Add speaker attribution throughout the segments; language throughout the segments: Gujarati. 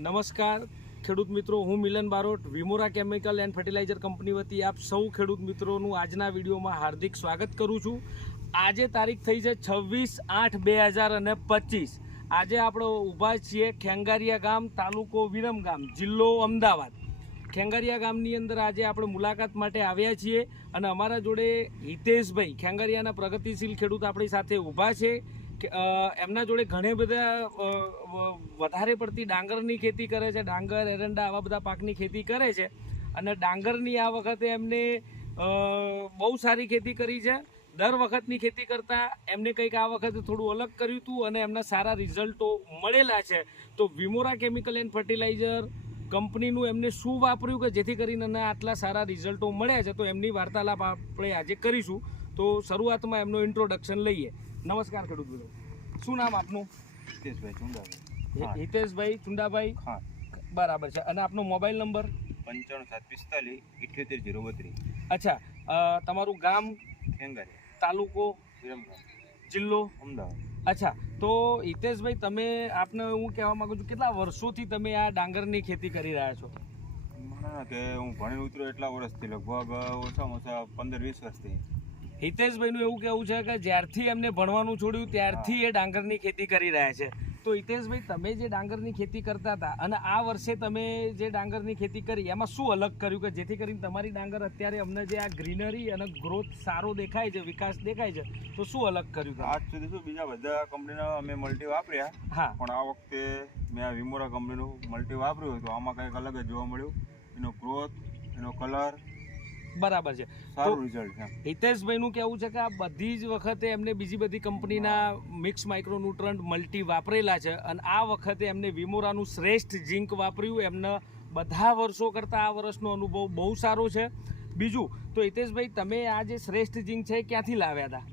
Speaker 1: નમસ્કાર. ખેડૂત મિત્રો, હું Milan Barot, Vimora chemical and fertilizer company વતી આપ સૌ ખેડૂત મિત્રોનું આજના વિડીયોમાં હાર્દિક સ્વાગત કરું છું. આજે તારીખ થઈ છે છવ્વીસ આઠ બે હજાર અને પચીસ. આજે આપણે ઊભા છીએ ખેંગારિયા ગામ, તાલુકો વિરમગામ જિલ્લો અમદાવાદ. ખેંગારિયા ગામની અંદર આજે આપણે મુલાકાત માટે આવ્યા છીએ અને અમારા જોડે હિતેશભાઈ, ખેંગારિયાના પ્રગતિશીલ ખેડૂત આપણી સાથે ઊભા છે. એમના જોડે ઘણા બધા વધારે પડતી ડાંગરની ખેતી કરે છે. ડાંગર, એરંડા આવા બધા પાકની ખેતી કરે છે. અને ડાંગરની આ વખતે એમને બહુ સારી ખેતી કરી છે. દર વખતની ખેતી કરતાં એમને કંઈક આ વખતે થોડું અલગ કર્યું હતું અને એમના સારા રિઝલ્ટો મળેલા છે. તો વિમોરા કેમિકલ એન્ડ ફર્ટિલાઇઝર કંપનીનું એમને શું વાપર્યું કે જેથી કરીને એના આટલા સારા રિઝલ્ટો મળ્યા છે? તો એમની વાર્તાલાપ આપણે આજે કરીશું. તો શરૂઆતમાં એમનો ઇન્ટ્રોડક્શન લઈએ. નમસ્કાર ખેડૂત બોલો શું નામ આપનું?
Speaker 2: હિતેશભાઈ ચુંડાભાઈ.
Speaker 1: હિતેશભાઈ ચુંડાભાઈ?
Speaker 2: હા
Speaker 1: બરાબર છે. અને આપનો મોબાઈલ નંબર?
Speaker 2: પંચાણું સાત પિસ્તાલીસ ઇઠ્યોતેર જીરો બત્રીસ.
Speaker 1: અચ્છા તમારું ગામ?
Speaker 2: ખેંગારી
Speaker 1: તાલુકો? જિલ્લો?
Speaker 2: અમદાવાદ.
Speaker 1: અચ્છા તો હિતેશભાઈ તમે આપને હું કહેવા માંગુ છું કેટલા વર્ષોથી તમે આ ડાંગરની ખેતી કરી રહ્યા છો?
Speaker 2: કે હું ભણી ઉતર્યો એટલા વર્ષથી લગભગ ઓછામાં ઓછા પંદર વીસ વર્ષથી.
Speaker 1: હિતેશભાઈનું એવું કહેવું છે કે જ્યારથી એમને ભણવાનું છોડ્યું ત્યારથી એ ડાંગરની ખેતી કરી રહ્યા છે. તો હિતેશભાઈ તમે જે ડાંગરની ખેતી કરતા હતા અને આ વર્ષે તમે જે ડાંગરની ખેતી કરી એમાં શું અલગ કર્યું કે જેથી કરીને તમારી ડાંગર અત્યારે અમને જે આ ગ્રીનરી અને ગ્રોથ સારો દેખાય છે વિકાસ દેખાય છે તો શું અલગ કર્યું?
Speaker 2: આજ સુધી શું બીજા બધા કંપનીના અમે મલ્ટી વાપર્યા
Speaker 1: હા.
Speaker 2: પણ આ વખતે મેં આ વિમોરા કંપનીનું મલ્ટી વાપર્યું તો આમાં કંઈક અલગ જ જોવા મળ્યું. એનો ગ્રોથ એનો કલર
Speaker 1: બરાબર છે.
Speaker 2: સારું રિઝલ્ટ છે
Speaker 1: હિતેશભાઈનું કહેવું છે કે આ બધી જ વખતે એમને બીજી બધી કંપનીના મિક્સ માઇક્રોન્યુટ્રન્ટ મલ્ટી વાપરેલા છે અને આ વખતે એમને વિમોરાનું શ્રેષ્ઠ ઝીંક વાપર્યું. એમને બધા વર્ષો કરતાં આ વર્ષનો અનુભવ બહુ સારો છે. બીજું તો હિતેશભાઈ તમે આ જે શ્રેષ્ઠ ઝીંક છે ક્યાંથી લાવ્યા હતા?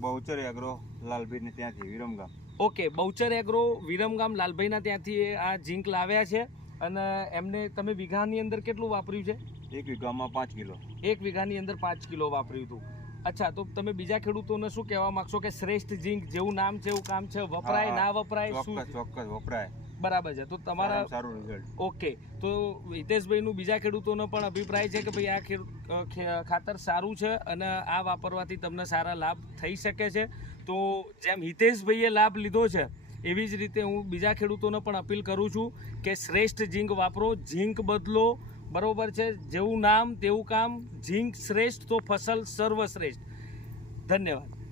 Speaker 2: બહુચર એગ્રો લાલભાઈને ત્યાંથી વિરમગામ.
Speaker 1: ઓકે બહુચર એગ્રો વિરમગામ લાલભાઈના ત્યાંથી આ ઝીંક લાવ્યા છે. અને એમને તમે વીઘાની અંદર કેટલું વાપર્યું છે?
Speaker 2: એક વીઘામાં પાંચ કિલો.
Speaker 1: એક વીઘાની અંદર પાંચ કિલો વાપર્યું હતું. અચ્છા તો તમે બીજા ખેડૂતોને શું કહેવા માંગશો કે શ્રેષ્ઠ ઝીંક જેવું નામ છે એવું કામ છે? વપરાય ના વપરાય શું
Speaker 2: ચોક્કસ વપરાય.
Speaker 1: બરાબર છે. તો તમારા
Speaker 2: સારું રિઝલ્ટ
Speaker 1: ઓકે. તો હિતેશભાઈનું બીજા ખેડૂતોનો પણ અભિપ્રાય છે કે ભાઈ આ ખાતર સારું છે અને આ વાપરવાથી તમને સારા લાભ થઈ શકે છે. તો જેમ હિતેશભાઈએ લાભ લીધો છે એવી જ રીતે હું બીજા ખેડૂતોને પણ અપીલ કરું છું કે શ્રેષ્ઠ ઝીંક વાપરો. ઝીંક બદલો. બરાબર છે? જેવું નામ, તેવું કામ. ઝીંક શ્રેષ્ઠ તો ફસલ સર્વશ્રેષ્ઠ. ધન્યવાદ.